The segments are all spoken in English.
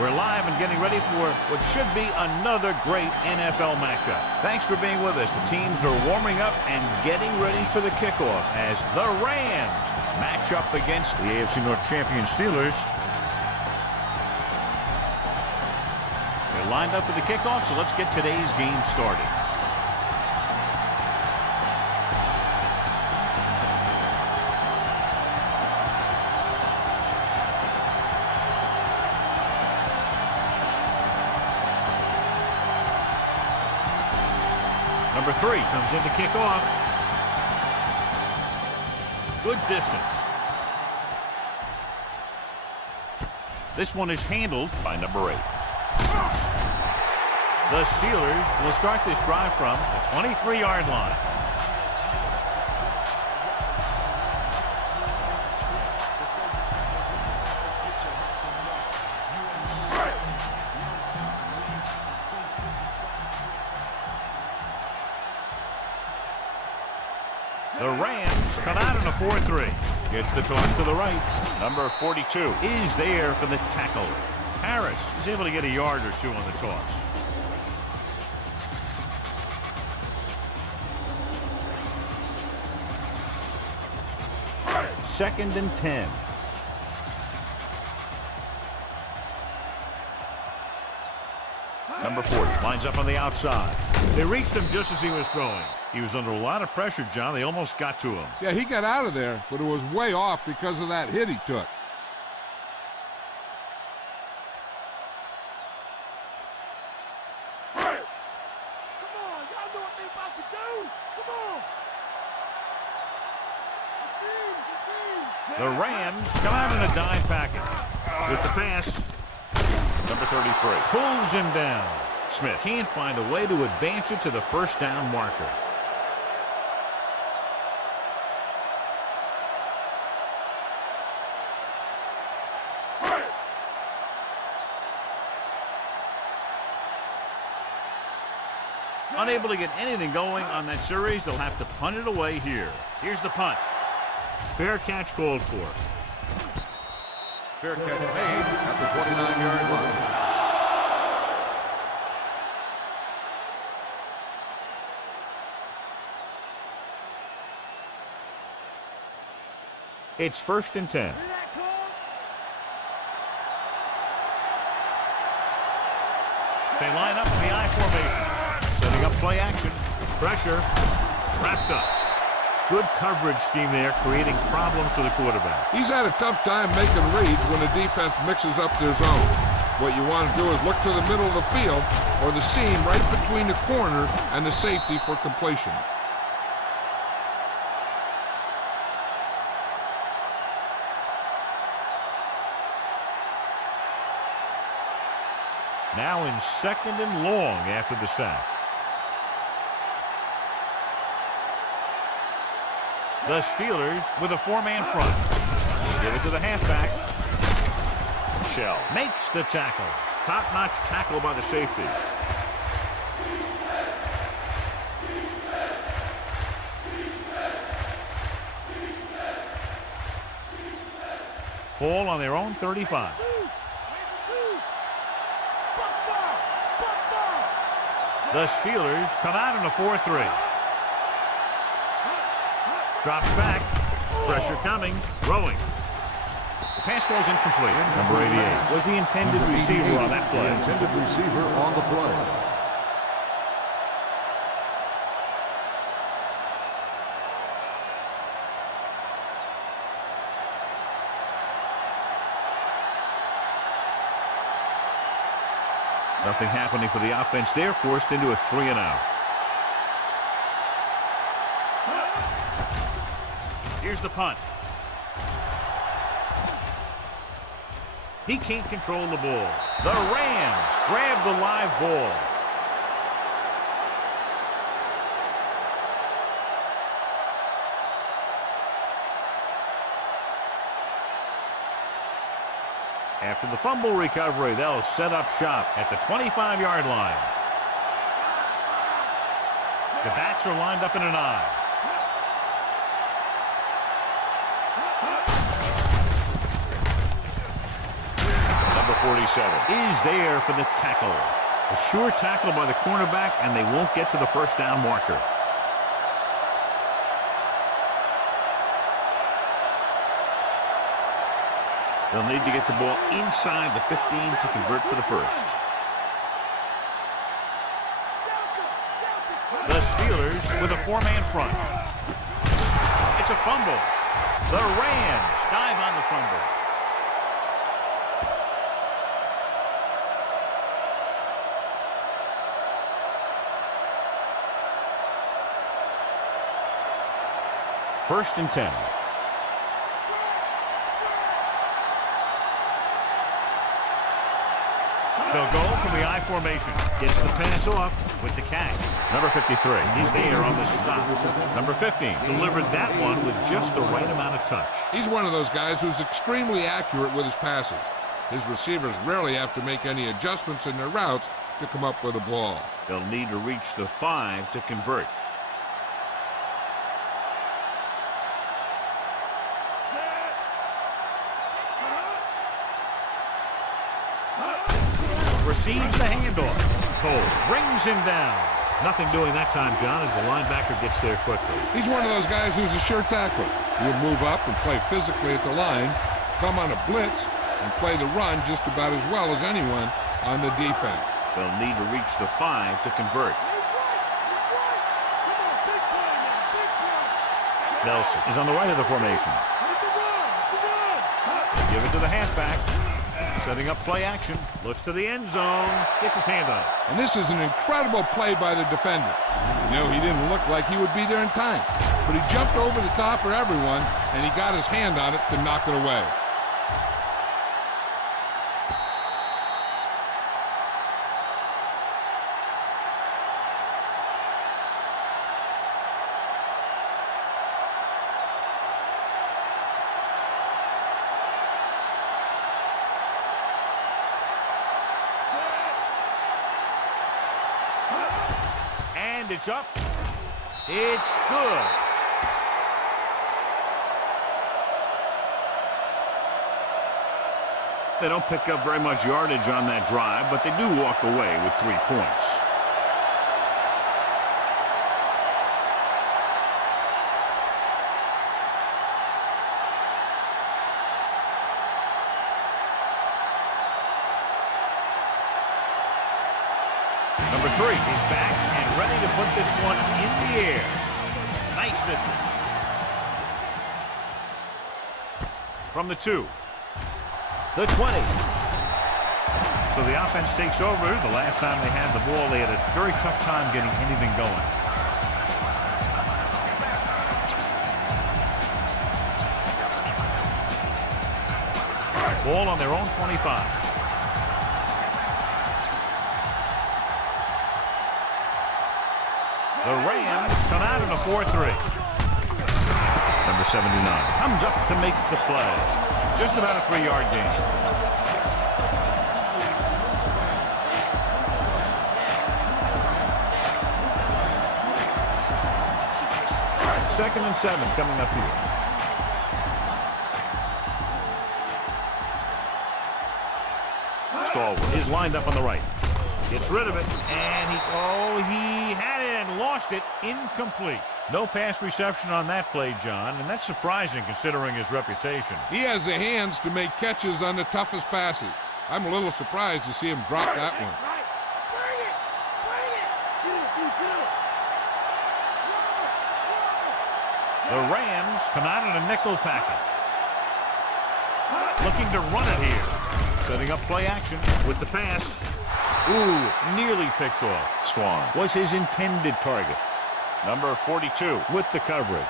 We're live and getting ready for what should be another great NFL matchup. Thanks for being with us. The teams are warming up and getting ready for the kickoff as the Rams match up against the AFC North champion Steelers. They're lined up for the kickoff, so let's get today's game started. Number 3 comes in to kick off. Good distance. This one is handled by number 8. The Steelers will start this drive from the 23-yard line. The Rams come out in a 4-3. Gets the toss to the right. Number 42 is there for the tackle. Harris is able to get a yard or two on the toss. Second and 10. Number 40 lines up on the outside. They reached him just as he was throwing. He was under a lot of pressure, John. They almost got to him. Yeah, he got out of there, but it was way off because of that hit he took. Come on, y'all know what they about to do. Come on. The Rams come out in a dime package. With the pass, number 33 pulls him down. Smith can't find a way to advance it to the first down marker. Unable to get anything going on that series, they'll have to punt it away here. Here's the punt. Fair catch called for. Fair catch made at the 29-yard line. It's first and 10. They line up in the I formation. Setting up play action. Pressure. Wrapped up. Good coverage scheme there, creating problems for the quarterback. He's had a tough time making reads when the defense mixes up their zone. What you want to do is look to the middle of the field or the seam right between the corner and the safety for completions. Now in second and long after the sack. The Steelers with a 4-man front. They give it to the halfback. Shell makes the tackle. Top-notch tackle by the safety. Ball on their own 35. The Steelers come out in a 4-3. Drops back. Pressure coming. Throwing. The pass was incomplete. Number 88 was the intended receiver on that play. The intended receiver on the play. Nothing happening for the offense there, forced into a 3-and-out. Here's the punt. He can't control the ball. The Rams grab the live ball. After the fumble recovery, they'll set up shop at the 25-yard line. The backs are lined up in an I. Number 47 is there for the tackle. A sure tackle by the cornerback, and they won't get to the first down marker. They'll need to get the ball inside the 15 to convert for the first. The Steelers with a four-man front. It's a fumble. The Rams dive on the fumble. First and 10. They'll go from the I formation. Gets the pass off with the catch. Number 53, he's there on the stop. Number 15 delivered that one with just the right amount of touch. He's one of those guys who's extremely accurate with his passing. His receivers rarely have to make any adjustments in their routes to come up with a ball. They'll need to reach the 5 to convert. Receives the handoff. Cole brings him down. Nothing doing that time, John, as the linebacker gets there quickly. He's one of those guys who's a sure tackler. He'll move up and play physically at the line, come on a blitz, and play the run just about as well as anyone on the defense. They'll need to reach the 5 to convert. Nelson is on the right of the formation. Give it to the halfback. Setting up play action. Looks to the end zone. Gets his hand on it. And this is an incredible play by the defender. You know, he didn't look like he would be there in time, but he jumped over the top of everyone, and he got his hand on it to knock it away. And it's up. It's good. They don't pick up very much yardage on that drive, but they do walk away with 3 points. Number 3 is back and ready to put this one in the air. Nice distance. From the 2. The 20. So the offense takes over. The last time they had the ball, they had a very tough time getting anything going. Ball on their own 25. The Rams come out in a 4-3. Number 79 comes up to make the play. Just about a 3-yard gain. Second and 7 coming up here. Stallworth is lined up on the right. Gets rid of it, and he had it and lost it. Incomplete. No pass reception on that play, John, and that's surprising considering his reputation. He has the hands to make catches on the toughest passes. I'm a little surprised to see him drop that one. The Rams come out in a nickel package. Looking to run it here. Setting up play action with the pass. Ooh, nearly picked off. Swan was his intended target. Number 42 with the coverage.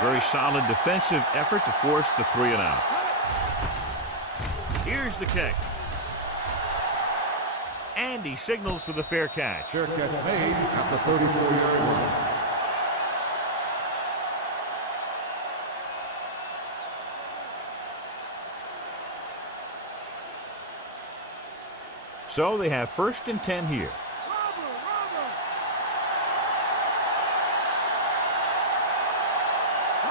Very solid defensive effort to force the 3 and out. Here's the kick. And he signals for the fair catch. Fair catch made at the 34-yard line. So they have 1st and 10 here.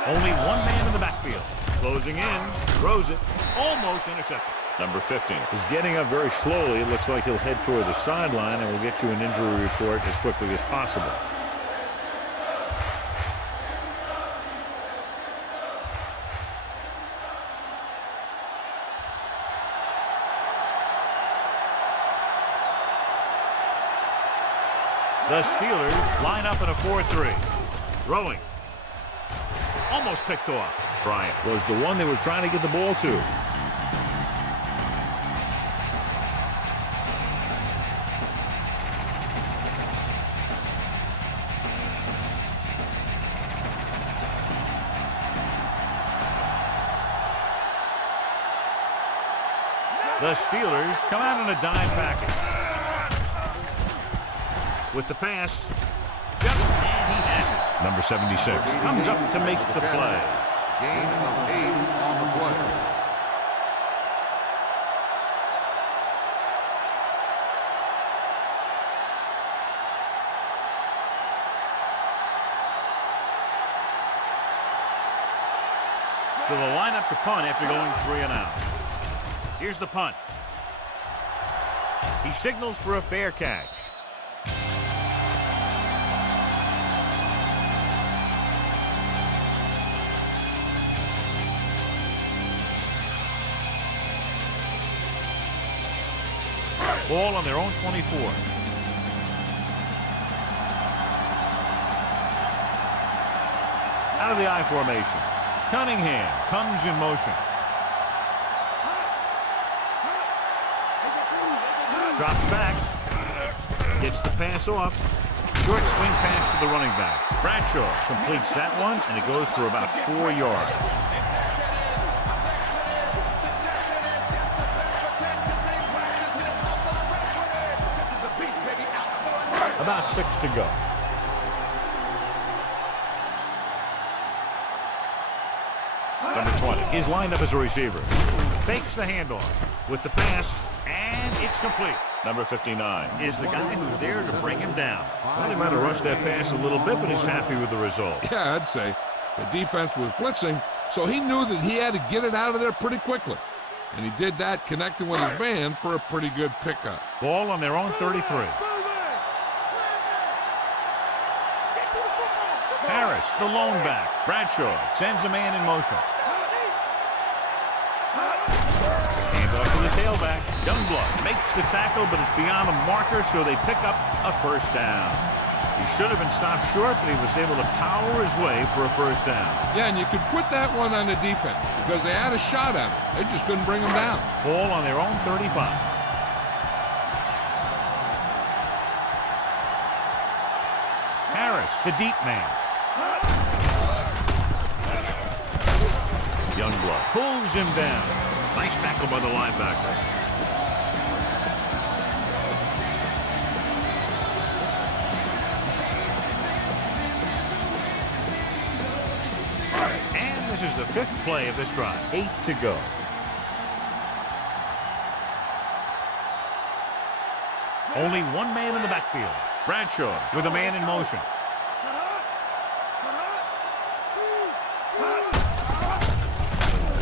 Only one man in the backfield. Closing in, throws it, almost intercepted. Number 15 is getting up very slowly. It looks like he'll head toward the sideline, and we'll get you an injury report as quickly as possible. The Steelers line up in a 4-3. Throwing. Almost picked off. Bryant was the one they were trying to get the ball to. The Steelers come out in a dime package. With the pass, just and he has it. Number 76 comes up to make the play. Gain of 8 on the play. So the lineup to punt after going 3 and out. Here's the punt. He signals for a fair catch. Ball on their own 24. Out of the I formation. Cunningham comes in motion. Drops back. Gets the pass off. Short swing pass to the running back. Bradshaw completes that one, and it goes for about 4 yards. About 6 to go. Number 20 is lined up as a receiver. Fakes the handoff with the pass, and it's complete. Number 59 is the guy who's there to bring him down. Well, he might have rushed that pass a little bit, but he's happy with the result. Yeah, I'd say the defense was blitzing, so he knew that he had to get it out of there pretty quickly. And he did that, connecting with his man for a pretty good pickup. Ball on their own 33. Harris, the lone back. Bradshaw sends a man in motion. Hand off to the tailback. Youngblood makes the tackle, but it's beyond the marker, so they pick up a 1st down. He should have been stopped short, but he was able to power his way for a 1st down. Yeah, and you could put that one on the defense because they had a shot at him. They just couldn't bring him down. Ball on their own 35. Harris, the deep man. Youngblood pulls him down. Nice tackle by the linebacker. And this is the 5th play of this drive. 8 to go. Only one man in the backfield. Bradshaw with a man in motion.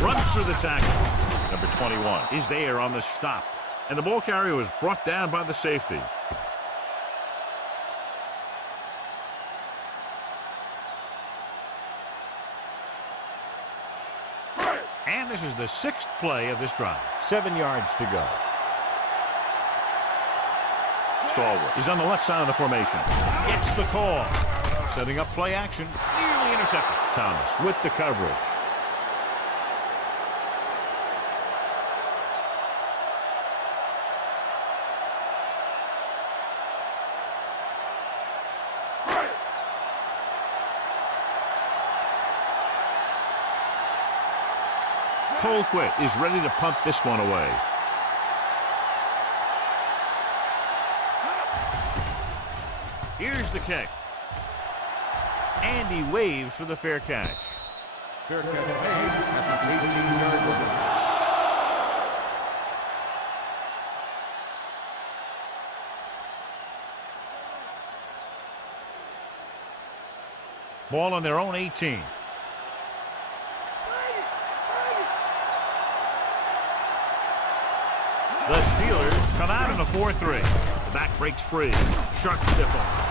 Runs through the tackle. Number 21 is there on the stop. And the ball carrier was brought down by the safety. And this is the 6th play of this drive. 7 yards to go. Stallworth is on the left side of the formation. Gets the call. Setting up play action. Nearly intercepted. Thomas with the coverage. Colquitt is ready to punt this one away. Here's the kick. And he waves for the fair catch. Fair catch made at the 18-yard line. Ball on their own 18. The Steelers come out in a 4-3. The back breaks free. Sharp stiff arm.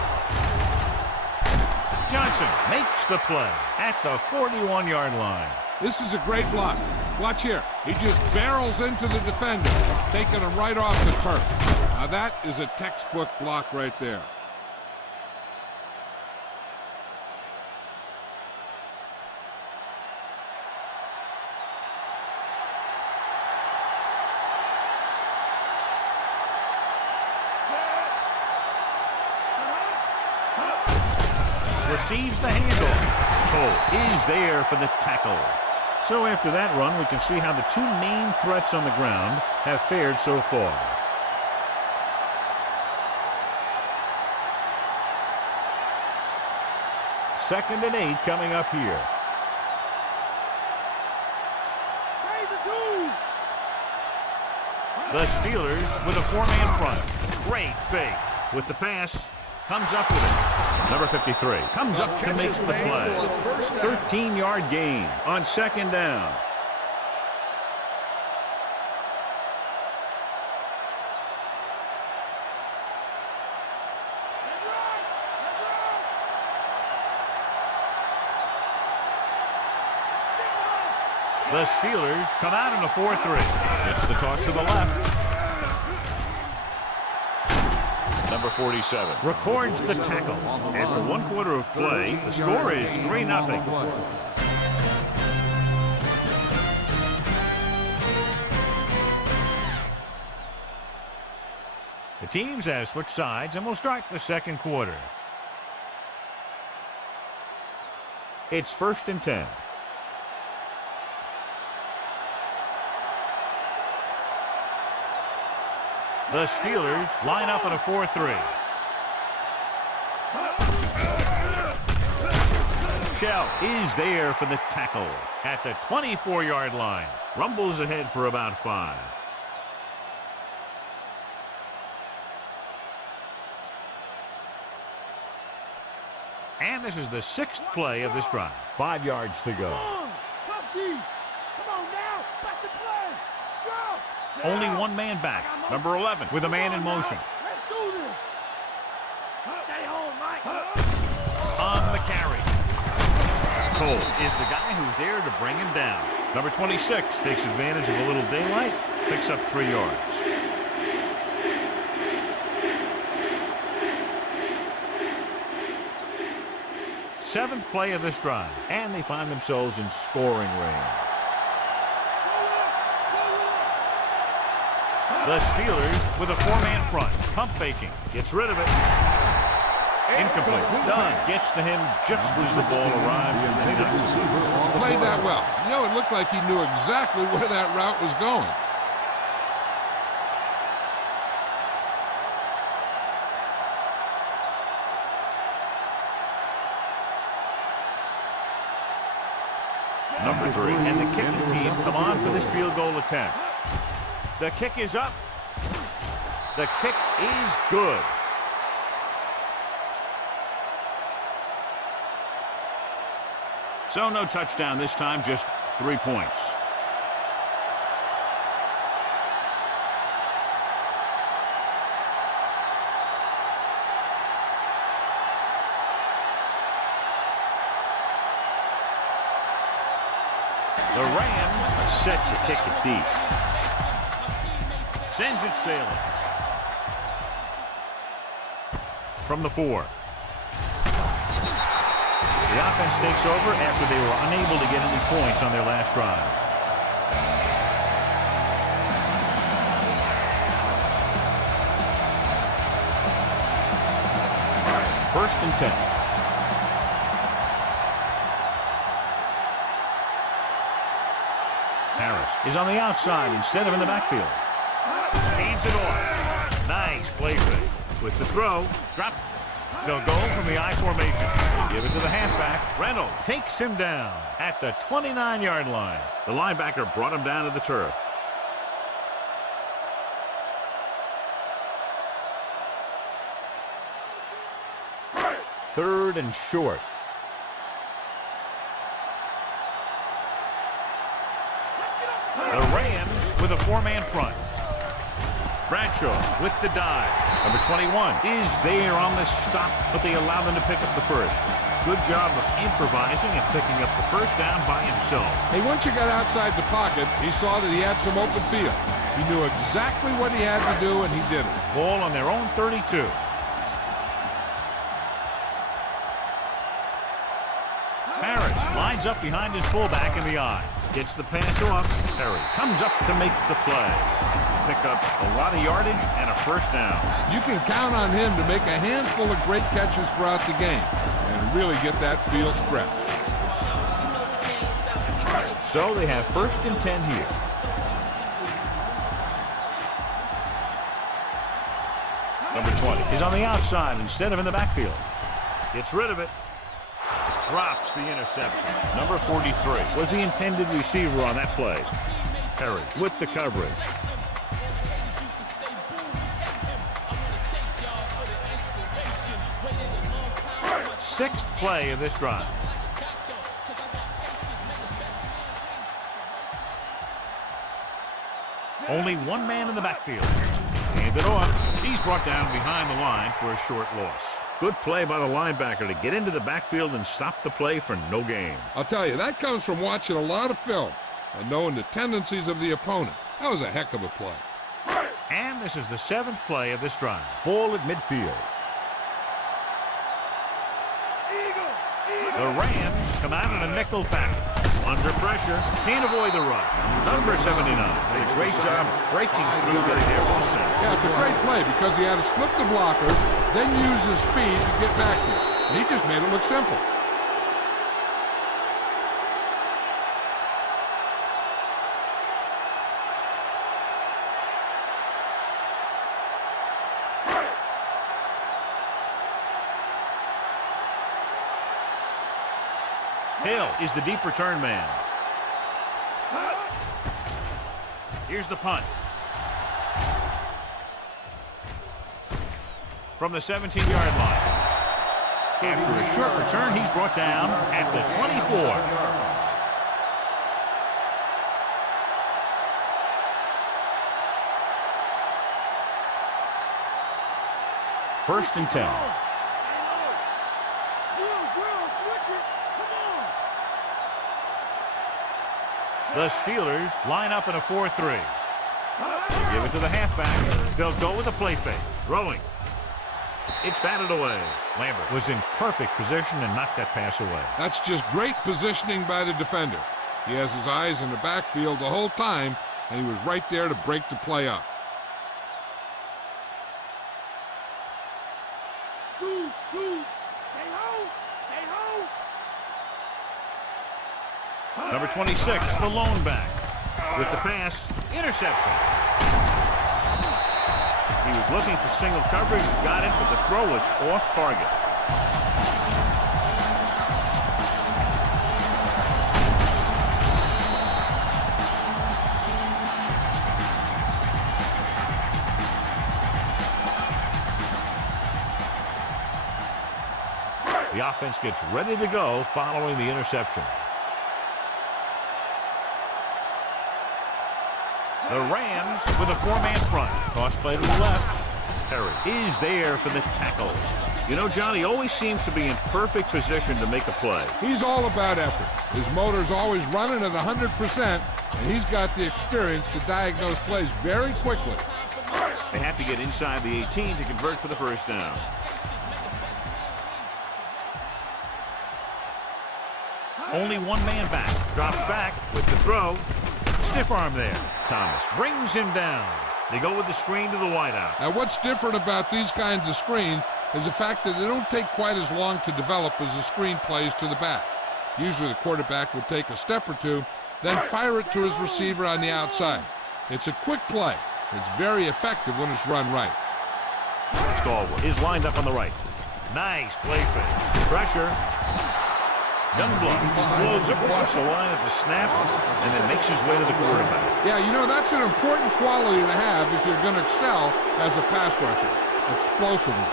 Johnson makes the play at the 41-yard line. This is a great block. Watch here. He just barrels into the defender, taking him right off the turf. Now that is a textbook block right there. Receives the handoff. Cole is there for the tackle. So after that run, we can see how the two main threats on the ground have fared so far. Second and 8 coming up here. The Steelers with a four-man front. Great fake. With the pass, comes up with it. Number 53 comes up to make the play. 13-yard gain on second down. The Steelers come out in a 4-3. It's the toss to the left. Number 47 records the tackle. After one quarter of play, the score is 3-0. The teams have switched sides, and we'll start the second quarter. It's 1st and 10. The Steelers line up in a 4-3. Shell is there for the tackle at the 24-yard line. Rumbles ahead for about 5. And this is the 6th play of this drive. 5 yards to go. Only one man back. Number 11 with a man in motion. Let's do this. Stay home, Mike. On the carry. Cole is the guy who's there to bring him down. Number 26 takes advantage of a little daylight, picks up 3 yards. Seventh play of this drive, and they find themselves in scoring range. The Steelers with a four-man front. Pump faking. Gets rid of it. Incomplete. Dunn gets to him just as the ball arrives. And then he knocks it loose. Played that well. You know, it looked like he knew exactly where that route was going. Number 3 and the kicking team come on for this field goal attempt. The kick is up. The kick is good. So no touchdown this time, just 3 points. The Rams are set to kick it deep. Sends it sailing. From the 4. The offense takes over after they were unable to get any points on their last drive. First and 10. Harris is on the outside instead of in the backfield. Hands it off. Nice play fake. With the throw, drop. They'll go from the I formation. They give it to the halfback. Reynolds takes him down at the 29-yard line. The linebacker brought him down to the turf. Third and short. with a four-man front. Bradshaw with the dive. Number 21 is there on the stop, but they allow them to pick up the first. Good job of improvising and picking up the first down by himself. Hey, once you got outside the pocket, he saw that he had some open field. He knew exactly what he had to do, and he did it. Ball on their own 32. Harris lines up behind his fullback in the I. Gets the pass off. Perry comes up to make the play. Pick up a lot of yardage and a first down. You can count on him to make a handful of great catches throughout the game and really get that field stretched. So they have 1st and 10 here. Number 20 is on the outside instead of in the backfield. Gets rid of it. Drops the interception. Number 43 was the intended receiver on that play. Perry with the coverage. Sixth play of this drive. Only one man in the backfield. Hand it off. He's brought down behind the line for a short loss. Good play by the linebacker to get into the backfield and stop the play for no gain. I'll tell you, that comes from watching a lot of film and knowing the tendencies of the opponent. That was a heck of a play. And this is the 7th play of this drive. Ball at midfield. The Rams come out in a nickel package. Under pressure, can't avoid the rush. Number 79 did a great job breaking through, getting there for the center. Yeah, it's a great play because he had to slip the blockers, then use his speed to get back there. And he just made it look simple. Hill is the deep return man. Here's the punt. From the 17-yard line. After a short return, he's brought down at the 24. First and 10. The Steelers line up in a 4-3. Give it to the halfback. They'll go with a play fake. Throwing. It's batted away. Lambert was in perfect position and knocked that pass away. That's just great positioning by the defender. He has his eyes in the backfield the whole time, and he was right there to break the play up. Number 26, the lone back. With the pass, interception. He was looking for single coverage, got it, but the throw was off target. The offense gets ready to go following the interception. The Rams with a four-man front. Toss play to the left. Perry is there for the tackle. You know, John, he always seems to be in perfect position to make a play. He's all about effort. His motor's always running at 100%, and he's got the experience to diagnose plays very quickly. They have to get inside the 18 to convert for the first down. Only one man back. Drops back with the throw. Stiff arm there. Thomas brings him down. They go with the screen to the wideout. Now, what's different about these kinds of screens is the fact that they don't take quite as long to develop as the screen plays to the back. Usually the quarterback will take a step or two, then fire it to his receiver on the outside. It's a quick play. It's very effective when it's run right. Stallworth is lined up on the right. Nice play fake. Pressure. Youngblood explodes across the line at the snap and then makes his way to the quarterback. Yeah, you know, that's an important quality to have if you're going to excel as a pass rusher. Explosiveness.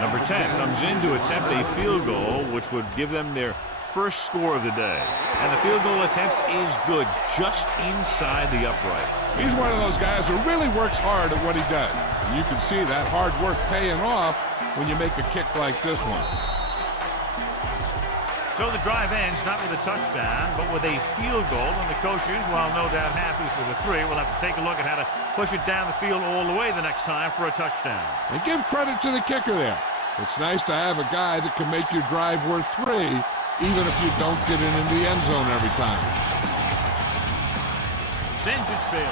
Number 10 comes in to attempt a field goal, which would give them their first score of the day. And the field goal attempt is good, just inside the upright. He's one of those guys who really works hard at what he does. And you can see that hard work paying off when you make a kick like this one. So the drive ends not with a touchdown, but with a field goal. And the coaches, while no doubt happy for the 3, will have to take a look at how to push it down the field all the way the next time for a touchdown. And give credit to the kicker there. It's nice to have a guy that can make your drive worth 3, even if you don't get it in the end zone every time. Sends it sailing.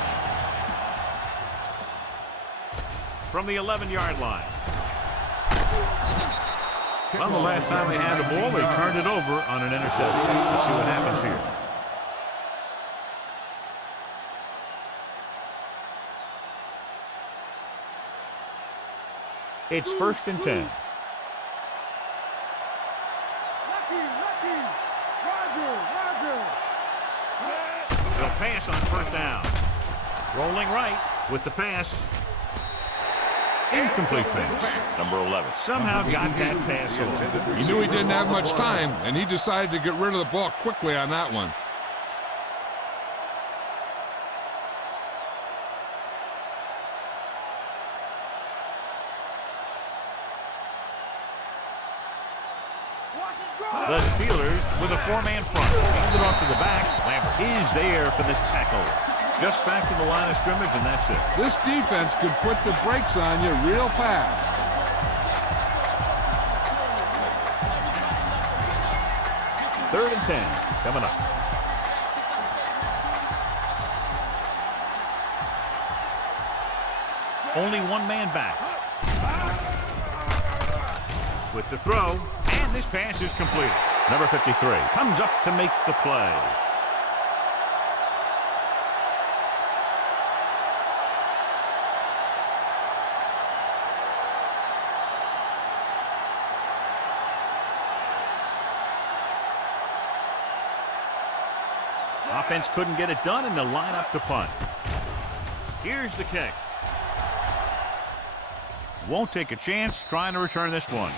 From the 11-yard line. Well, the last time they had the ball, they turned it over on an interception. Let's see what happens here. It's 1st and 10. They'll pass on 1st down. Rolling right with the pass. Incomplete pass. Number 11 somehow got that pass off. He knew he didn't have much time, and he decided to get rid of the ball quickly on that one. The Steelers with a 4-man front. Handed off to the back. Lambert is there for the tackle. Just back to the line of scrimmage, and that's it. This defense can put the brakes on you real fast. Third and 10 coming up. Only one man back. With the throw, and this pass is completed. Number 53 comes up to make the play. Offense couldn't get it done, and they'll line up to punt. Here's the kick. Won't take a chance trying to return this one.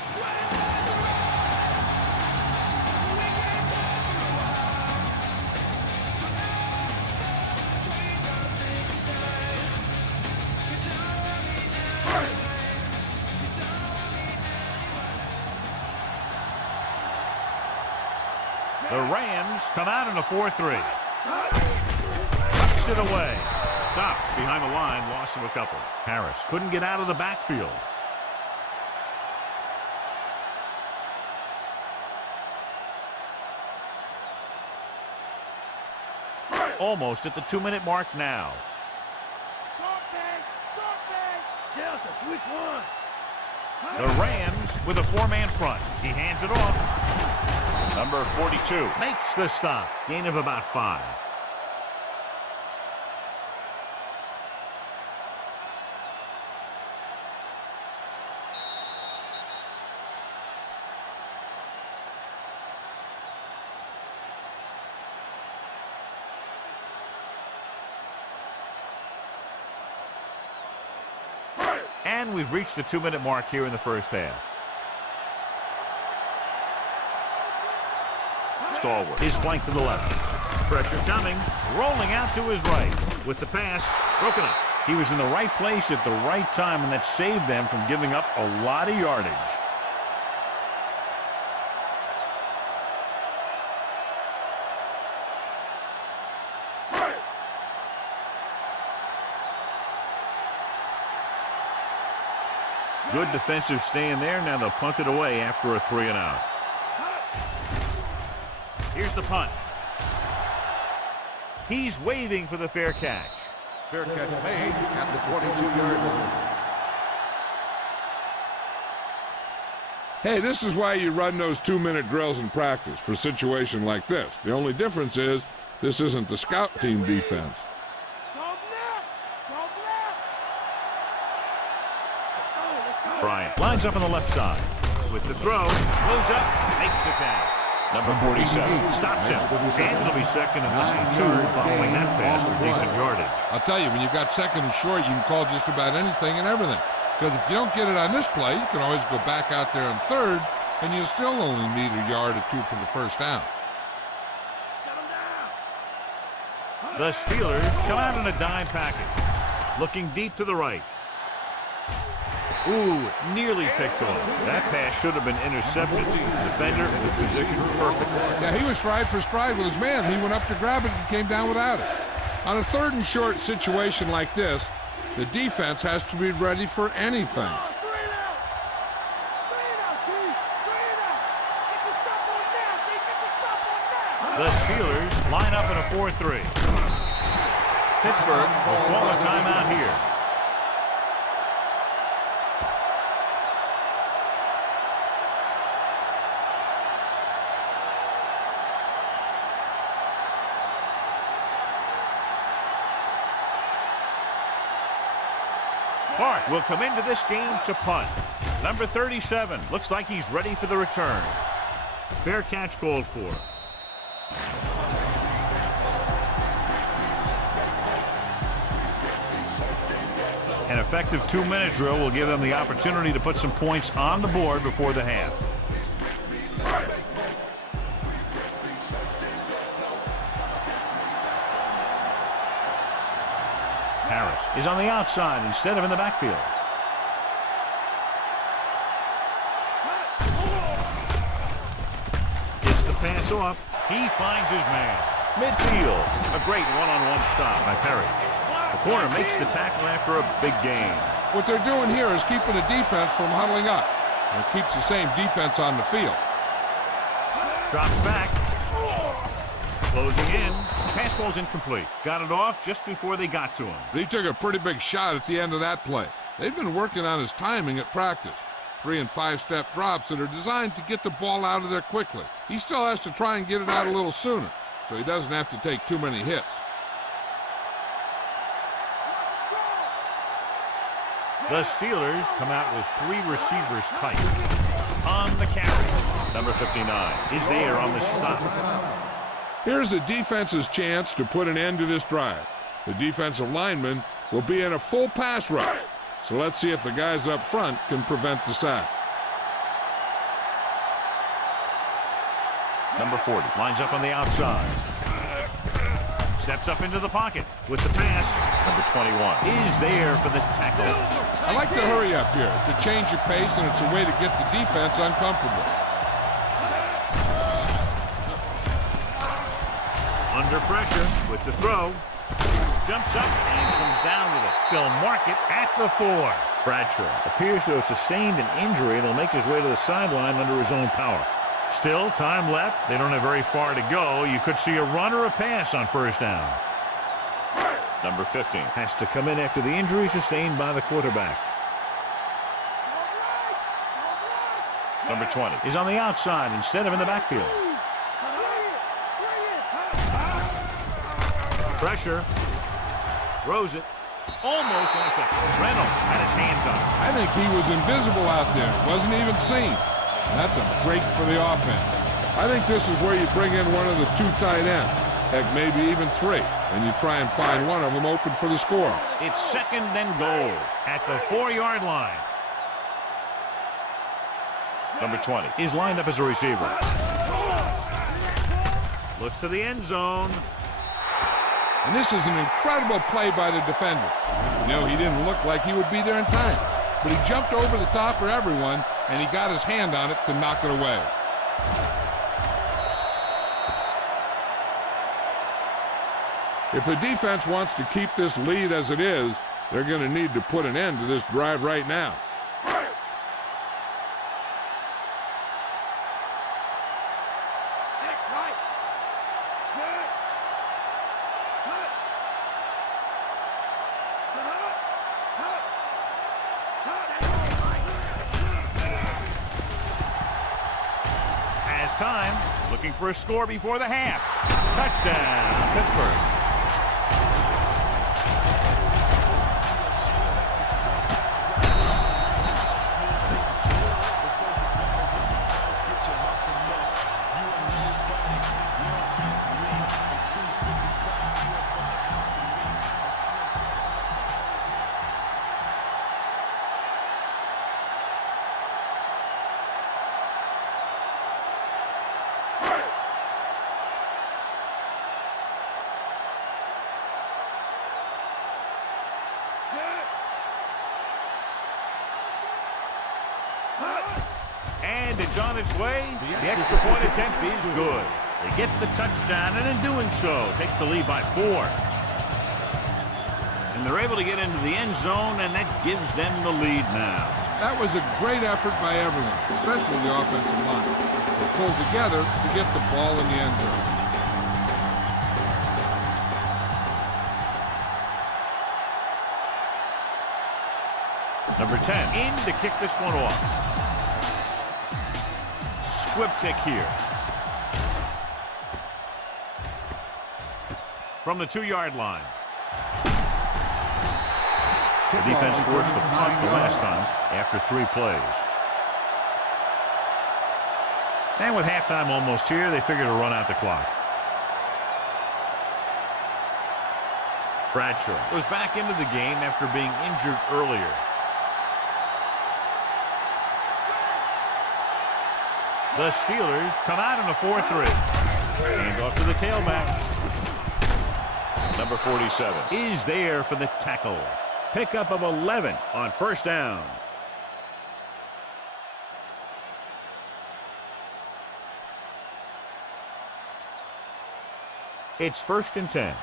The Rams come out in a 4-3. Tucks it away. Stopped behind the line, loss of a couple. Harris couldn't get out of the backfield. Almost at the 2-minute mark now. The Rams with a 4-man front. He hands it off. Number 42 makes the stop. Gain of about 5. And we've reached the 2-minute mark here in the first half. Stalwart is flanked to the left. Pressure coming, rolling out to his right. With the pass, broken up. He was in the right place at the right time, and that saved them from giving up a lot of yardage. Good defensive stand there. Now they'll punt it away after a 3-and-out. Here's the punt. He's waving for the fair catch. Fair catch made at the 22-yard line. Hey, this is why you run those 2-minute drills in practice for a situation like this. The only difference is this isn't the scout team defense. Bryant lines up on the left side. With the throw, goes up, makes the catch. Number 47 stops him, and it'll be second and less than 2 following that pass for decent yardage. I'll tell you, when you've got second and short, you can call just about anything and everything. Because if you don't get it on this play, you can always go back out there on third, and you still only need a yard or two for the first down. The Steelers come out in a dime package, looking deep to the right. Ooh, nearly picked off. That pass should have been intercepted. The defender was positioned perfectly. Yeah, he was stride for stride with his man. He went up to grab it and came down without it. On a 3rd and short situation like this, the defense has to be ready for anything. The Steelers line up in a 4-3. Pittsburgh will call a timeout here. Clark will come into this game to punt. Number 37 looks like he's ready for the return. Fair catch called for. An effective 2-minute drill will give them the opportunity to put some points on the board before the half. Harris is on the outside instead of in the backfield. Gets the pass off. He finds his man. Midfield. A great one-on-one stop by Perry. The corner makes the tackle after a big gain. What they're doing here is keeping the defense from huddling up. And it keeps the same defense on the field. Drops back. Closing in. Pass ball's incomplete. Got it off just before they got to him. But he took a pretty big shot at the end of that play. They've been working on his timing at practice. 3- and 5-step drops that are designed to get the ball out of there quickly. He still has to try and get it out a little sooner, so he doesn't have to take too many hits. The Steelers come out with 3 receivers tight. On the carry. Number 59 is there on the stop. Here's the defense's chance to put an end to this drive. The defensive lineman will be in a full pass rush. So let's see if the guys up front can prevent the sack. Number 40 lines up on the outside. Steps up into the pocket with the pass. Number 21 is there for the tackle. I like to hurry up here. It's a change of pace, and it's a way to get the defense uncomfortable. Under pressure with the throw. Jumps up and comes down with it. They'll mark it at the 4. Bradshaw appears to have sustained an injury and will make his way to the sideline under his own power. Still, time left. They don't have very far to go. You could see a run or a pass on first down. Number 15 has to come in after the injury sustained by the quarterback. Number 20 is on the outside instead of in the backfield. Pressure. Throws it. Almost intercepted. Reynolds had his hands on it. I think he was invisible out there. Wasn't even seen. That's a break for the offense. I think this is where you bring in one of the 2 tight ends. Heck, maybe even 3. And you try and find one of them open for the score. It's 2nd and goal at the 4-yard line. Number 20 is lined up as a receiver. Looks to the end zone. And this is an incredible play by the defender. You know, he didn't look like he would be there in time. But he jumped over the top of everyone, and he got his hand on it to knock it away. If the defense wants to keep this lead as it is, they're going to need to put an end to this drive right now. Time, looking for a score before the half. Touchdown, Pittsburgh. And it's on its way. The extra point attempt is good. They get the touchdown, and in doing so, take the lead by 4. And they're able to get into the end zone, and that gives them the lead now. That was a great effort by everyone, especially the offensive line. They pulled together to get the ball in the end zone. Number 10 in to kick this one off. Squib kick here. From the 2-yard line. The defense forced the punt the last time after 3 plays. And with halftime almost here, they figure to run out the clock. Bradshaw goes back into the game after being injured earlier. The Steelers come out in a 4-3. Hand off to the tailback. Number 47 is there for the tackle. Pickup of 11 on first down. It's 1st and 10.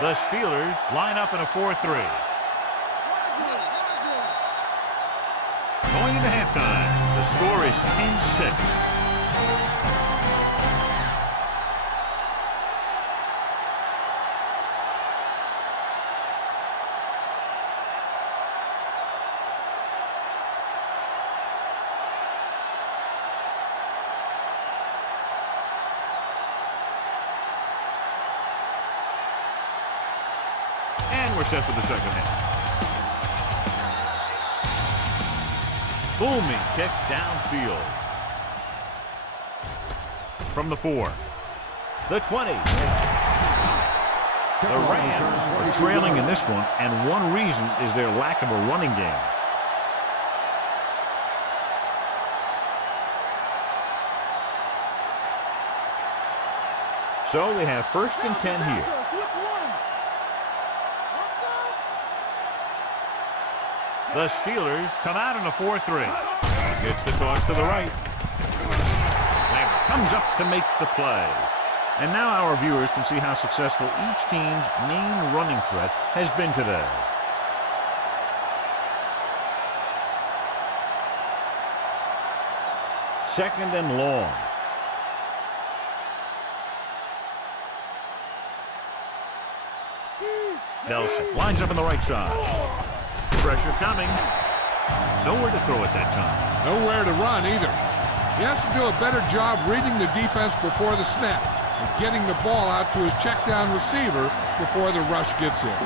The Steelers line up in a 4-3. Going into halftime, the score is 10-6. And we're set for the second half. Booming kick downfield. From the 4. The 20. The Rams are trailing in this one, and one reason is their lack of a running game. So they have 1st and 10 here. The Steelers come out in a 4-3. Gets the toss to the right. Lambert comes up to make the play. And now our viewers can see how successful each team's main running threat has been today. Second and long. Nelson lines up on the right side. Pressure coming. Nowhere to throw at that time. Nowhere to run either. He has to do a better job reading the defense before the snap and getting the ball out to his check down receiver before the rush gets in.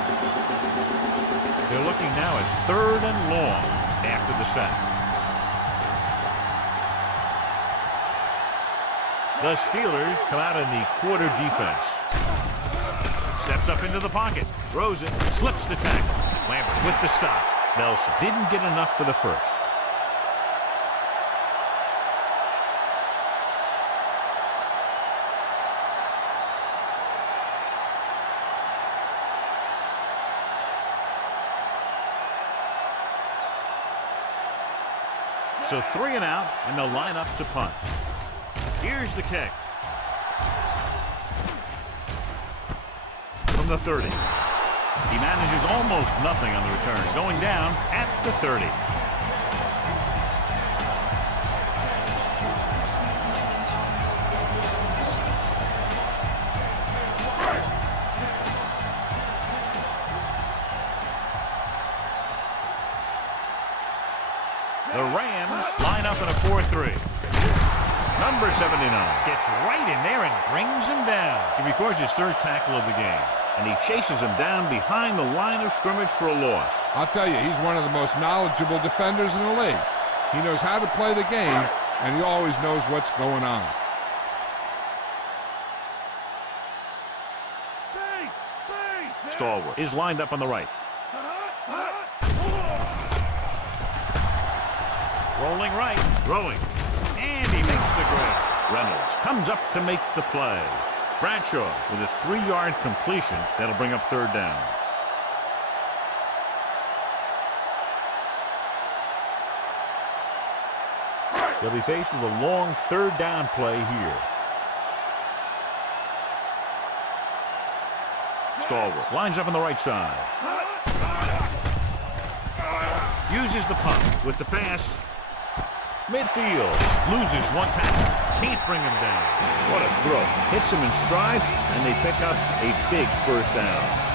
They're looking now at 3rd and long after the sack. The Steelers come out in the quarter defense. Steps up into the pocket. Throws it. Slips the tackle. Lambert with the stop. Nelson didn't get enough for the first. So 3 and out, and they'll line up to punt. Here's the kick. From the 30. He manages almost nothing on the return, going down at the 30. The Rams line up in a 4-3. Number 79 gets right in there and brings him down. He records his 3rd tackle of the game. And he chases him down behind the line of scrimmage for a loss. I'll tell you, he's one of the most knowledgeable defenders in the league. He knows how to play the game, and he always knows what's going on. Stalwart is lined up on the right. Rolling right, throwing, and he makes the grab. Reynolds comes up to make the play. Bradshaw with a 3-yard completion that'll bring up 3rd down. They'll be faced with a long third down play here. Stalwart lines up on the right side. Uses the punt with the pass. Midfield. Loses one tackle. Can't bring him down. What a throw. Hits him in stride, and they pick up a big first down.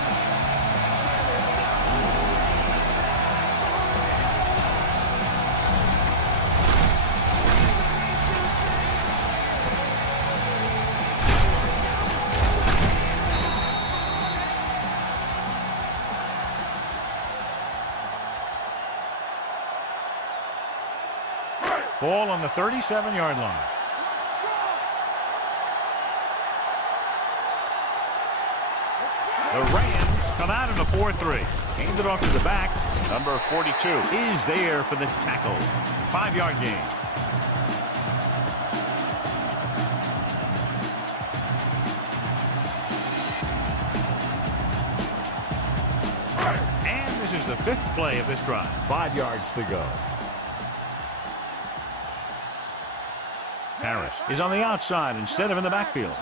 Ball on the 37-yard line. The Rams come out in a 4-3. Hand it off to the back. Number 42 is there for the tackle. 5-yard gain. And this is the 5th play of this drive. 5 yards to go. Harris is on the outside instead of in the backfield.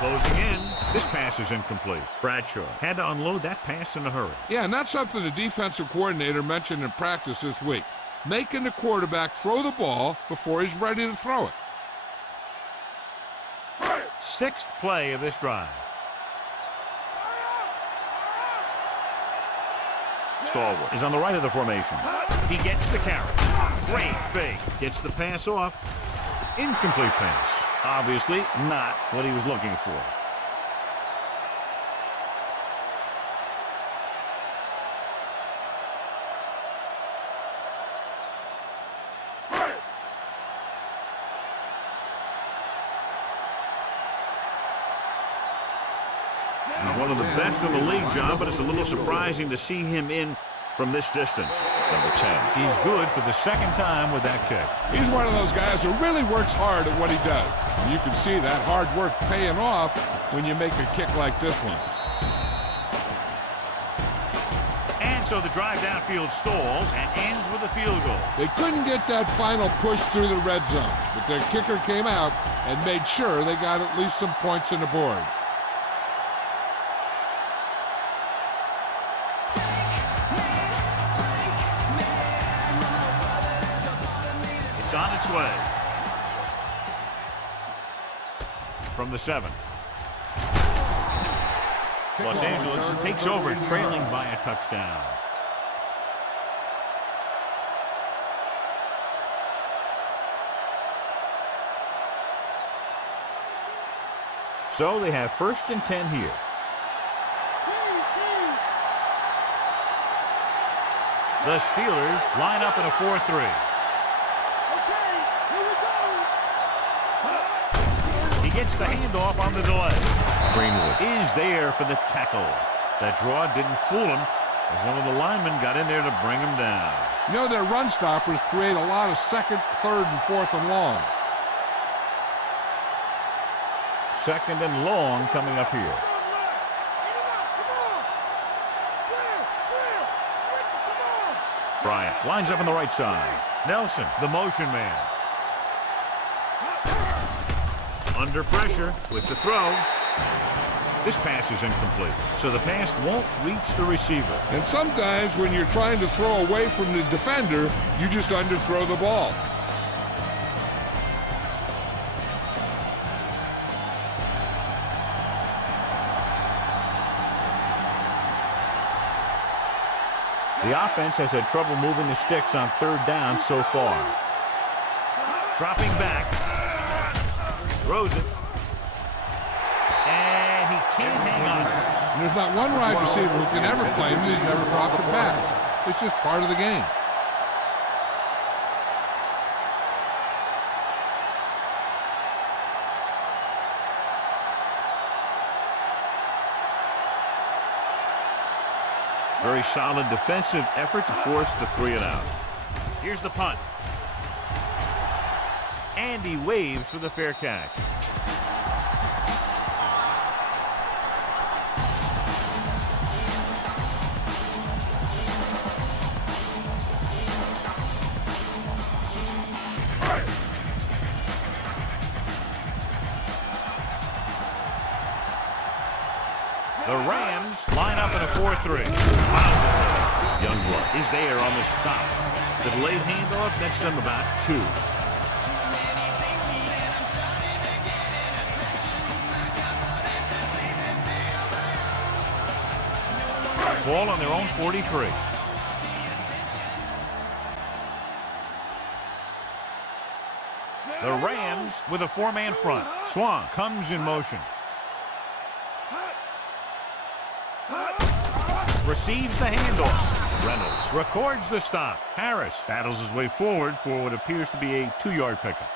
Closing in. This pass is incomplete. Bradshaw had to unload that pass in a hurry. Yeah, and that's something the defensive coordinator mentioned in practice this week. Making the quarterback throw the ball before he's ready to throw it. 6th play of this drive. Stalwart is on the right of the formation. He gets the carry. Great fake. Gets the pass off. Incomplete pass. Obviously not what he was looking for. He's one of the best in the league, John, but it's a little surprising to see him in from this distance. Number 10. He's good for the 2nd time with that kick. He's one of those guys who really works hard at what he does. And you can see that hard work paying off when you make a kick like this one. And so the drive downfield stalls and ends with a field goal. They couldn't get that final push through the red zone, but their kicker came out and made sure they got at least some points on the board. It's on its way. From the 7. Los Angeles takes over, trailing by a touchdown. So they have 1st and 10 here. The Steelers line up in a 4-3. He gets the handoff on the delay. Greenwood is there for the tackle. That draw didn't fool him as one of the linemen got in there to bring him down. You know, their run stoppers create a lot of 2nd, 3rd, and 4th and long. 2nd and long coming up here. Bryant lines up on the right side. Nelson, the motion man. Under pressure with the throw. This pass is incomplete, so the pass won't reach the receiver. And sometimes when you're trying to throw away from the defender, you just underthrow the ball. The offense has had trouble moving the sticks on 3rd down so far. Dropping back. Throws it. And he can't hang on. And there's not one wide receiver who can ever claim that he's never dropped a pass. It's just part of the game. Very solid defensive effort to force the 3 and out. Here's the punt. And he waves for the fair catch. up in a 4-3. Wow. Youngblood is there on the stop. The delayed handoff nets them about 2. Ball on their own 43. The Rams with a 4-man front. Swan comes in motion. Receives the handoff. Reynolds records the stop. Harris battles his way forward for what appears to be a 2-yard pickup.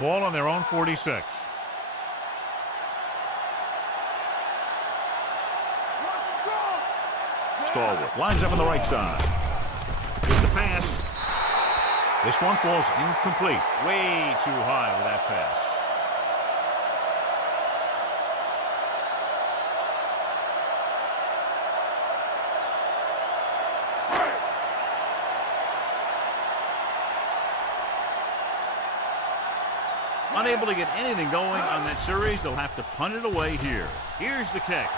Ball on their own 46. Stallworth lines up on the right side. Here's the pass. This one falls incomplete. Way too high with that pass. Unable to get anything going on that series, they'll have to punt it away here. Here's the kick.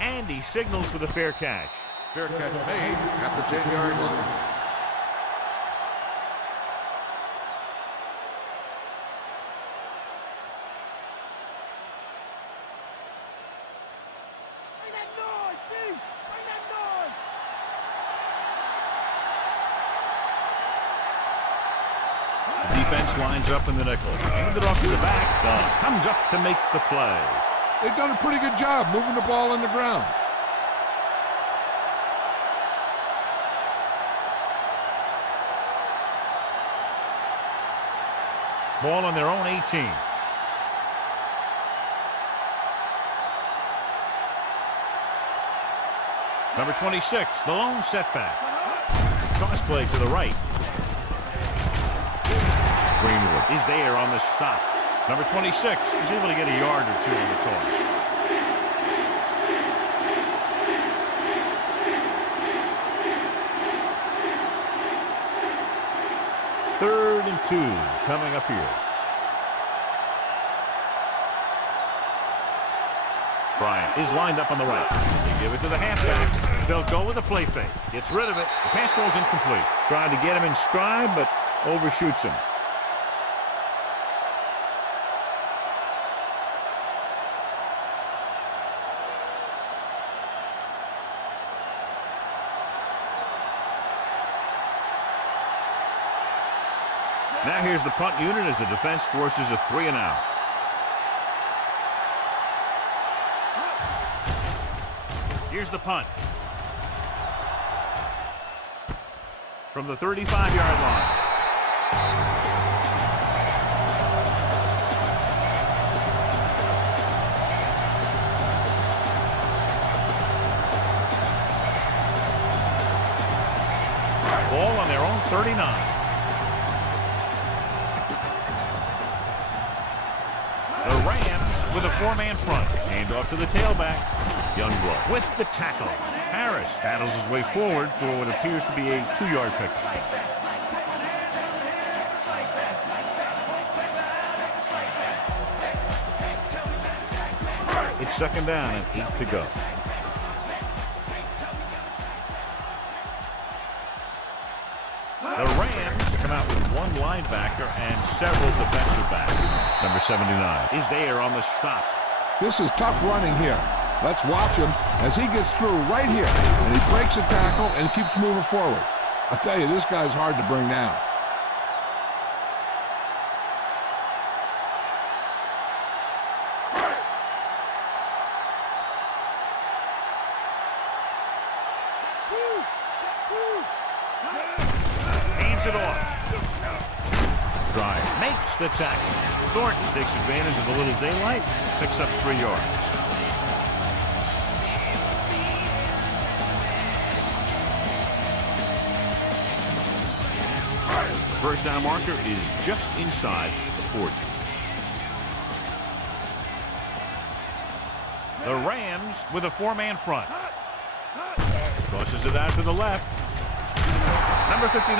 And he signals for the fair catch. Fair catch made at the 10-yard line. Bring that noise, D! Bring that noise! The defense lines up in the nickel. Hand it off to the back. Dunn comes up to make the play. They've done a pretty good job moving the ball on the ground. Ball on their own 18. Number 26, the lone setback. Cross play to the right. Greenwood is there on the stop. Number 26 is able to get a yard or 2 on the toss. Third and 2 coming up here. Bryant is lined up on the right. They give it to the halfback. They'll go with a play fake. Gets rid of it. The pass ball's incomplete. Tried to get him in stride, but overshoots him. Now here's the punt unit as the defense forces a 3-and-out. Here's the punt. From the 35-yard line. Ball on their own 39. The Rams with a 4-man front. Hand off to the tailback. Youngblood with the tackle. Harris battles his way forward for what appears to be a 2-yard pick. It's 2nd down and 8 to go. The Rams come out with 1 linebacker and several defensive backs. Number 79 is there on the stop. This is tough running here. Let's watch him as he gets through right here. And he breaks a tackle and keeps moving forward. I tell you, this guy's hard to bring down. Hands it off. Drive makes the tackle. Thornton takes advantage of the little daylight, picks up 3 yards. First down marker is just inside the 40. The Rams with a 4-man front. Tosses it out to the left. Number 59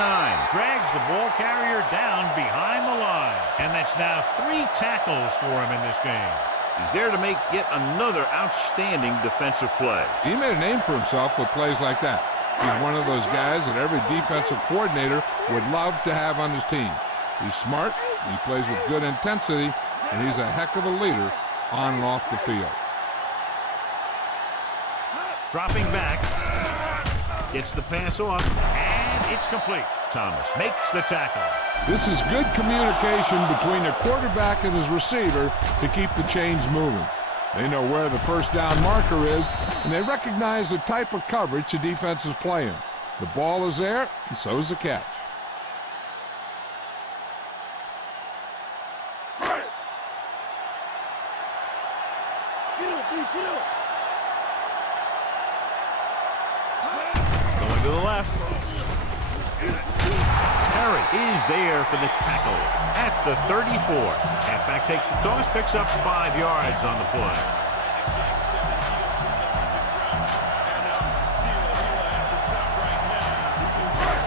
drags the ball carrier down behind the line. And that's now 3 tackles for him in this game. He's there to make yet another outstanding defensive play. He made a name for himself with plays like that. He's one of those guys that every defensive coordinator would love to have on his team. He's smart, he plays with good intensity, and he's a heck of a leader on and off the field. Dropping back, gets the pass off, and it's complete. Thomas makes the tackle. This is good communication between the quarterback and his receiver to keep the chains moving. They know where the first down marker is, and they recognize the type of coverage the defense is playing. The ball is there, and so is the catch. Going to the left. Perry is there for the tackle at the 34. Halfback takes the toss, picks up 5 yards on the play.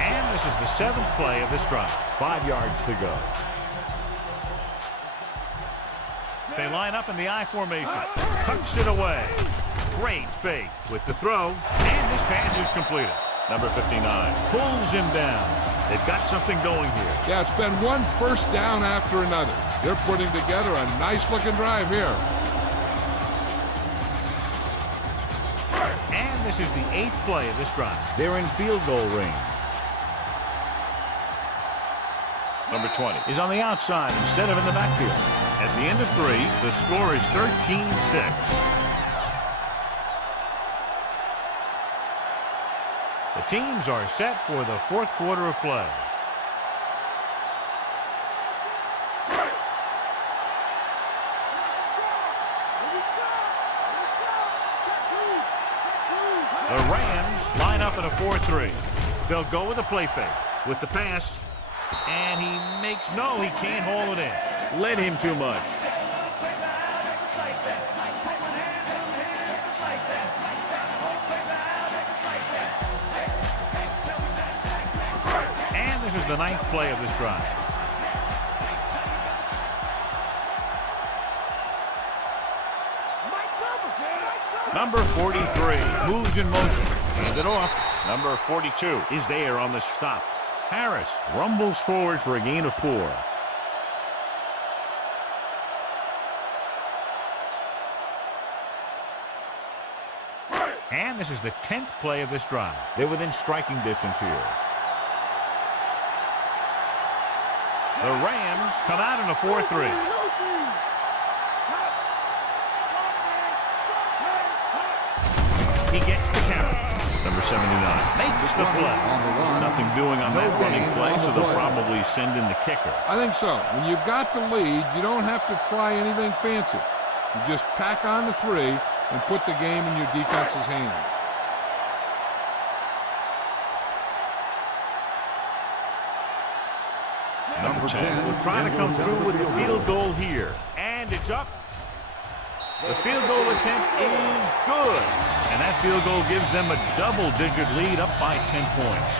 And this is the 7th play of this drive. 5 yards to go. They line up in the I formation. Tucks it away. Great fake with the throw. And this pass is completed. Number 59 pulls him down. They've got something going here. Yeah, it's been one first down after another. They're putting together a nice-looking drive here. And this is the 8th play of this drive. They're in field goal range. Number 20 is on the outside instead of in the backfield. At the end of 3, the score is 13-6. The teams are set for the 4th quarter of play. The Rams line up in a 4-3. They'll go with a play fake with the pass, and he makes no, he can't haul it in. Led him too much. This is the 9th play of this drive. Number 43 moves in motion. Hand it off. Number 42 is there on the stop. Harris rumbles forward for a gain of 4. And this is the 10th play of this drive. They're within striking distance here. The Rams come out in a 4-3. He gets the carry. Number 79 makes the play. Nothing doing on that running play, so they'll probably send in the kicker. I think so. When you've got the lead, you don't have to try anything fancy. You just tack on the 3 and put the game in your defense's hands. Number 10 will try to come through with the field goal here. And it's up. The field goal attempt is good. And that field goal gives them a double-digit lead, up by 10 points.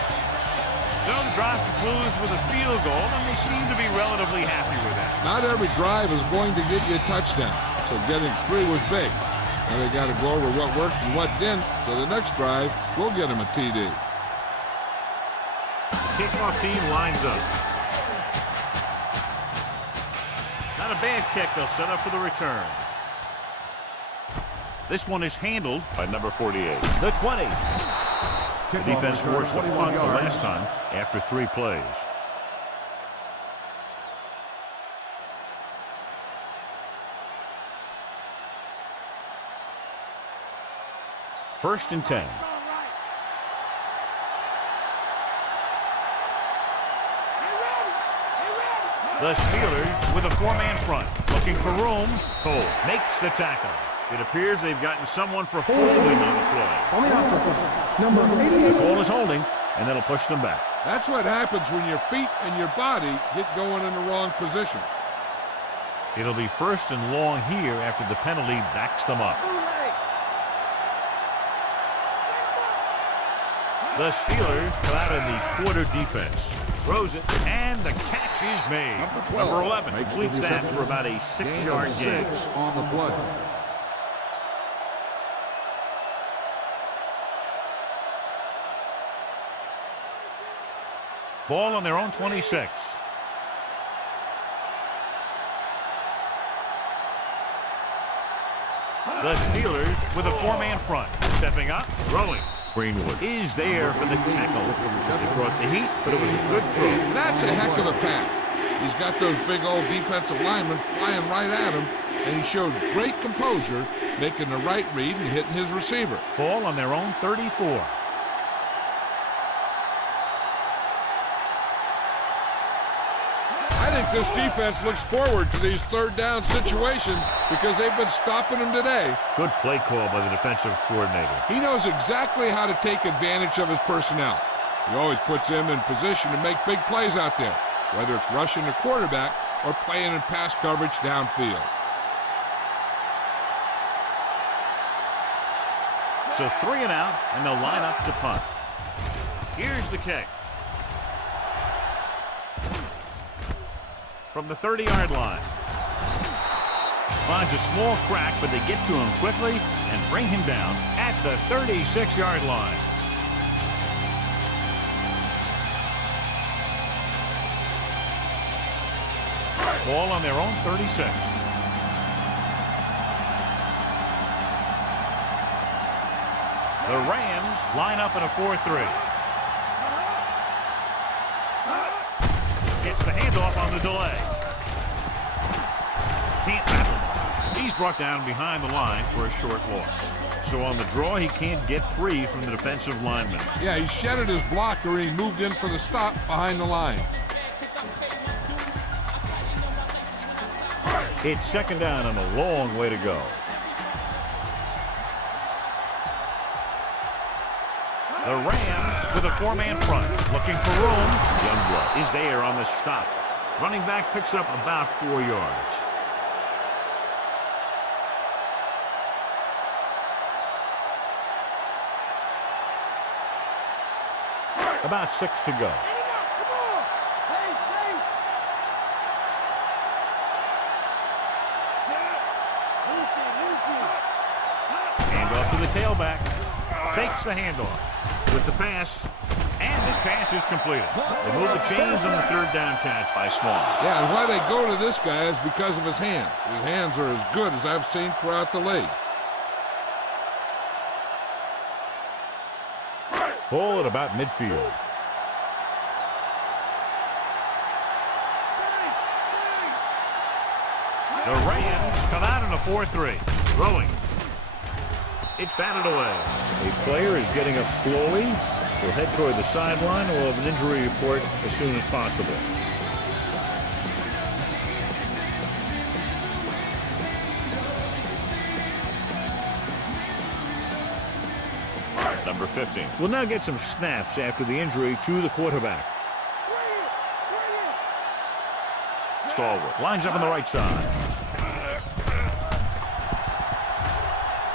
So the drive concludes with a field goal, and they seem to be relatively happy with that. Not every drive is going to get you a touchdown, so getting 3 was big. Now they got to go over what worked and what didn't, so the next drive will get them a TD. Kickoff team lines up. Not a bad kick. They'll set up for the return. This one is handled by number 48. The 20. The defense forced a punt the last time after 3 plays. First and 10. The Steelers with a 4-man front. Looking for room. Cole makes the tackle. It appears they've gotten someone for holding on the play. On the offense, number 88. The call is holding, and that'll push them back. That's what happens when your feet and your body get going in the wrong position. It'll be first and long here after the penalty backs them up. The Steelers come out in the quarter defense. Throws it, and the catch is made. Number 11 completes that for about a 6-yard gain. On the play. Ball on their own 26. The Steelers with a 4-man front. Stepping up, throwing. Greenwood is there for the tackle. They brought the heat, but it was a good throw. That's a heck of a pass. He's got those big old defensive linemen flying right at him, and he showed great composure, making the right read and hitting his receiver. Ball on their own 34. I think this defense looks forward to these third down situations because they've been stopping them today. Good play call by the defensive coordinator. He knows exactly how to take advantage of his personnel. He always puts them in position to make big plays out there, whether it's rushing the quarterback or playing in pass coverage downfield. So 3 and out, and they'll line up to punt. Here's the kick. From the 30-yard line. Finds a small crack, but they get to him quickly and bring him down at the 36-yard line. Ball on their own 36. The Rams line up in a 4-3. Gets the handoff on the delay. Can't tackle him. He's brought down behind the line for a short loss. So on the draw, he can't get free from the defensive lineman. Yeah, he shedded his blocker and he moved in for the stop behind the line. It's 2nd down and a long way to go. The Rams with a 4-man front, looking for room. Youngblood is there on the stop. Running back picks up about 4 yards. About 6 to go. Hand off to the tailback. Fakes the handoff with the pass, and this pass is completed. They move the chains on the 3rd down catch by Small. Yeah, and why they go to this guy is because of his hands. His hands are as good as I've seen throughout the league. Ball at about midfield. The Rams come out in a 4-3. Throwing. It's batted away. A player is getting up slowly. He'll head toward the sideline. We'll have an injury report as soon as possible. Number 15 will now get some snaps after the injury to the quarterback. Stalwart lines up on the right side.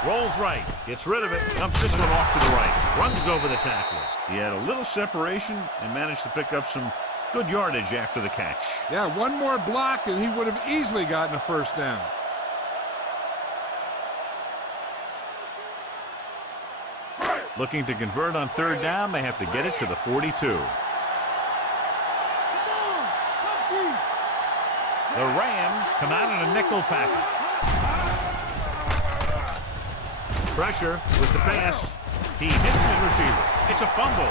Rolls right, gets rid of it, dumps this one off to the right, runs over the tackler. He had a little separation and managed to pick up some good yardage after the catch. Yeah, one more block and he would have easily gotten a 1st down. Looking to convert on 3rd down, they have to get it to the 42. The Rams come out in a nickel package. Pressure with the pass. He hits his receiver. It's a fumble.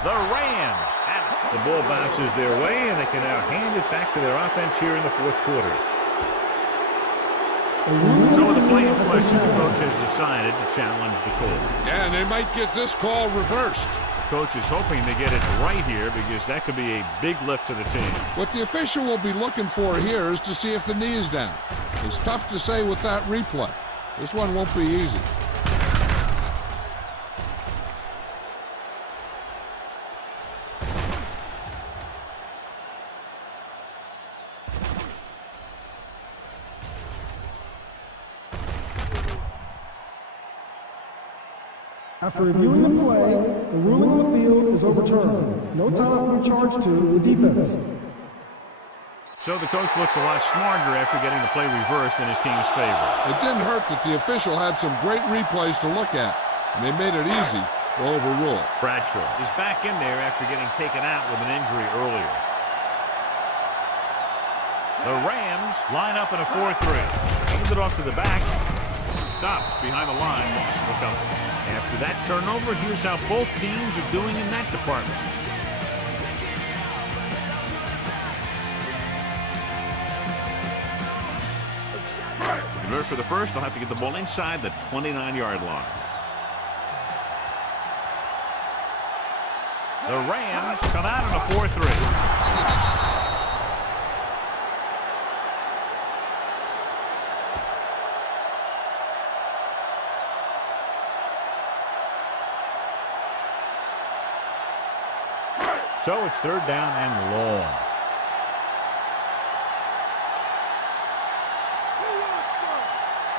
The Rams have it. The ball bounces their way, and they can now hand it back to their offense here in the 4th quarter. So with the play in question, the coach has decided to challenge the call. Yeah, and they might get this call reversed. The coach is hoping to get it right here because that could be a big lift to the team. What the official will be looking for here is to see if the knee is down. It's tough to say with that replay. This one won't be easy. After reviewing the play, the ruling on the field is overturned. No time will be charged to the defense. So the coach looks a lot smarter after getting the play reversed in his team's favor. It didn't hurt that the official had some great replays to look at, and they made it easy to overrule. Bradshaw is back in there after getting taken out with an injury earlier. The Rams line up in a 4-3. Hands it off to the back. Stopped behind the line. Loss of a couple. After that turnover, here's how both teams are doing in that department. To convert for the first, they'll have to get the ball inside the 29-yard line. The Rams come out in a 4-3. So it's third down and long.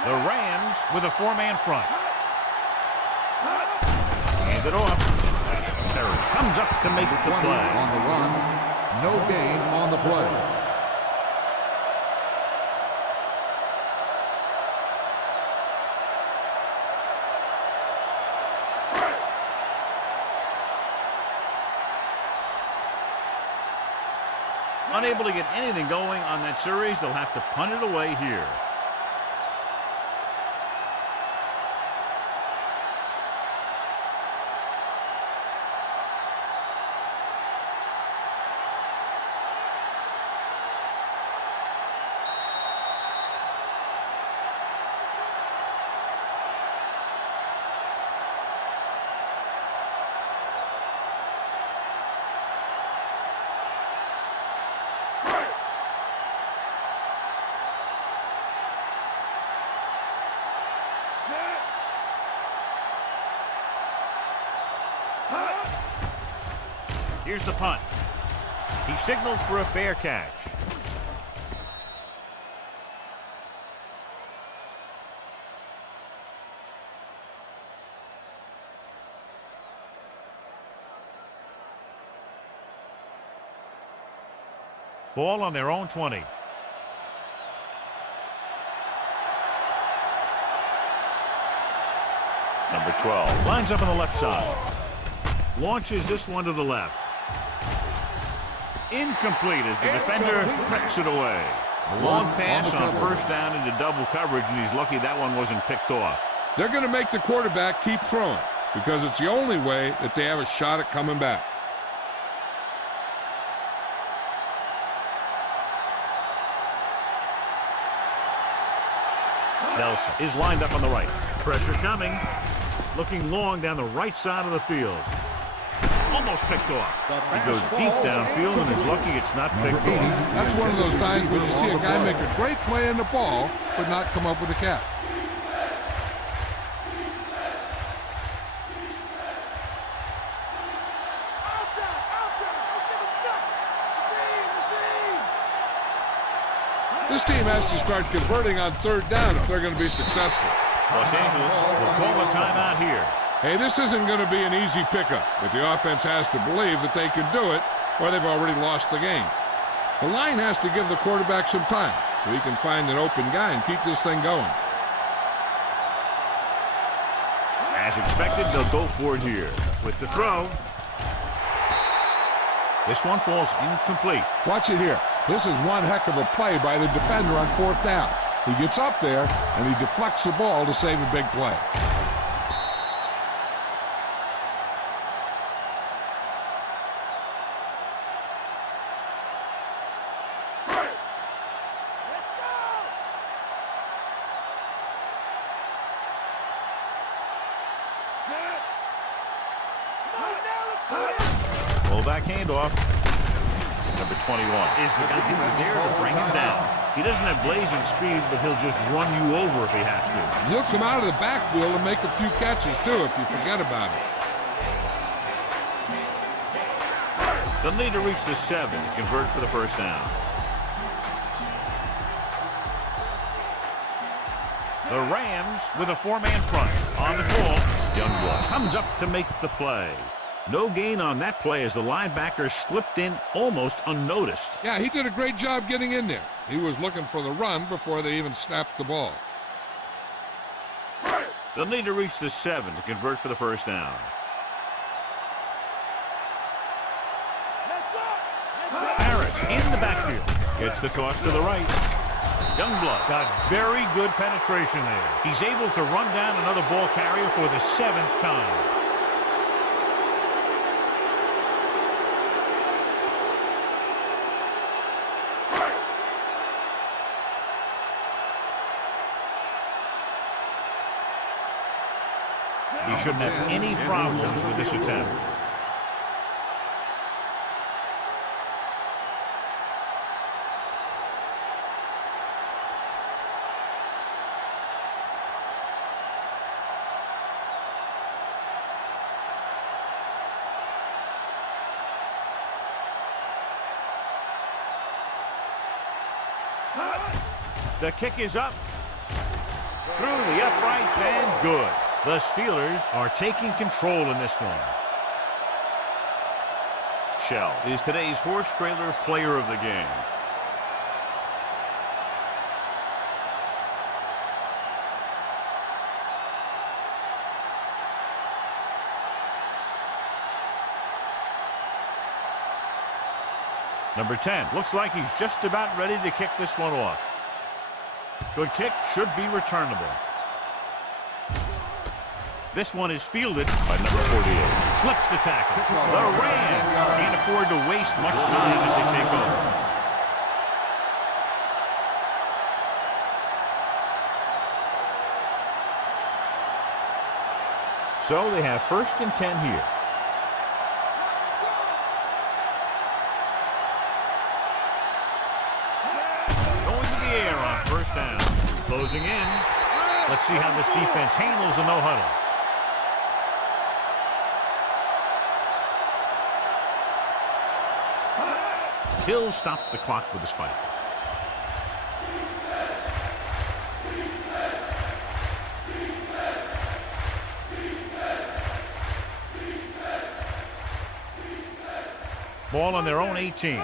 The Rams with a four-man front. Hand it off. Terry comes up to make the play. On the run, no gain on the play. Unable to get anything going on that series, they'll have to punt it away here. Here's the punt. He signals for a fair catch. Ball on their own 20. Number 12 lines up on the left side. Launches this one to the left. Incomplete as the defender knocks it away. A long pass on first down into double coverage, and he's lucky that one wasn't picked off. They're going to make the quarterback keep throwing because it's the only way that they have a shot at coming back. Nelson is lined up on the right. Pressure coming. Looking long down the right side of the field. Almost picked off. He goes deep downfield and is lucky it's not picked off. That's one of those times when you see a guy make a great play on the ball but not come up with a catch. This team has to start converting on third down if they're going to be successful. Los Angeles will call a timeout here. Hey, this isn't going to be an easy pickup, but the offense has to believe that they can do it or they've already lost the game. The line has to give the quarterback some time so he can find an open guy and keep this thing going. As expected, they'll go for it here. With the throw. This one falls incomplete. Watch it here. This is one heck of a play by the defender on fourth down. He gets up there and he deflects the ball to save a big play. Fullback handoff. Number 21 is the guy who's there to bring him down. He doesn't have blazing speed, but he'll just run you over if he has to. He'll come out of the backfield and make a few catches, too, if you forget about it. They'll need to reach the 7 to convert for the first down. The Rams with a four-man front on the call. Youngblood comes up to make the play. No gain on that play as the linebacker slipped in almost unnoticed. Yeah, he did a great job getting in there. He was looking for the run before they even snapped the ball. They'll need to reach the 7 to convert for the first down. Harris in the backfield. Gets the toss to the right. Youngblood got very good penetration there. He's able to run down another ball carrier for the 7th time. He shouldn't have any problems with this attempt. The kick is up. Through the uprights and good. The Steelers are taking control in this one. Shell is today's horse trailer player of the game. Number 10 looks like he's just about ready to kick this one off. Good kick, should be returnable. This one is fielded by number 48. Slips the tackle. The Rams can't afford to waste much time as they take over. So they have 1st and 10 here. Going to the air on 1st down. Closing in. Let's see how this defense handles a no-huddle. Hill stopped the clock with a spike. Ball on their own 18.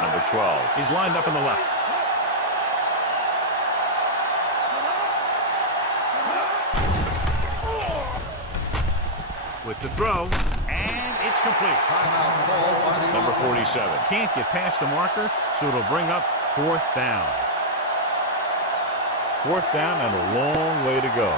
Number 12. He's lined up in the left. With the throw, and it's complete. Timeout called by the Number 47 can't get past the marker, so it'll bring up 4th down. 4th down and a long way to go.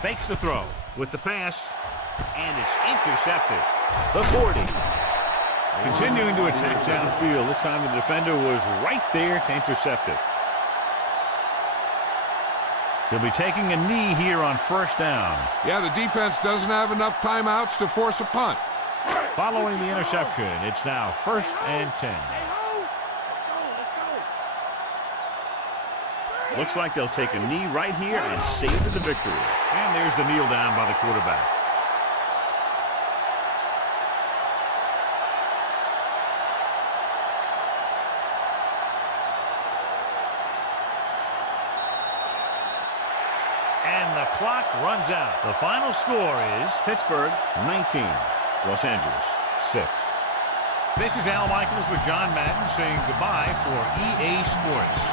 Fakes the throw with the pass. And it's intercepted. The 40. Continuing to attack downfield. This time the defender was right there to intercept it. He'll be taking a knee here on 1st down. Yeah, the defense doesn't have enough timeouts to force a punt. Following the interception, it's now 1st and 10. Looks like they'll take a knee right here and savor the victory. And there's the kneel down by the quarterback. And the clock runs out. The final score is Pittsburgh 19, Los Angeles 6. This is Al Michaels with John Madden saying goodbye for EA Sports.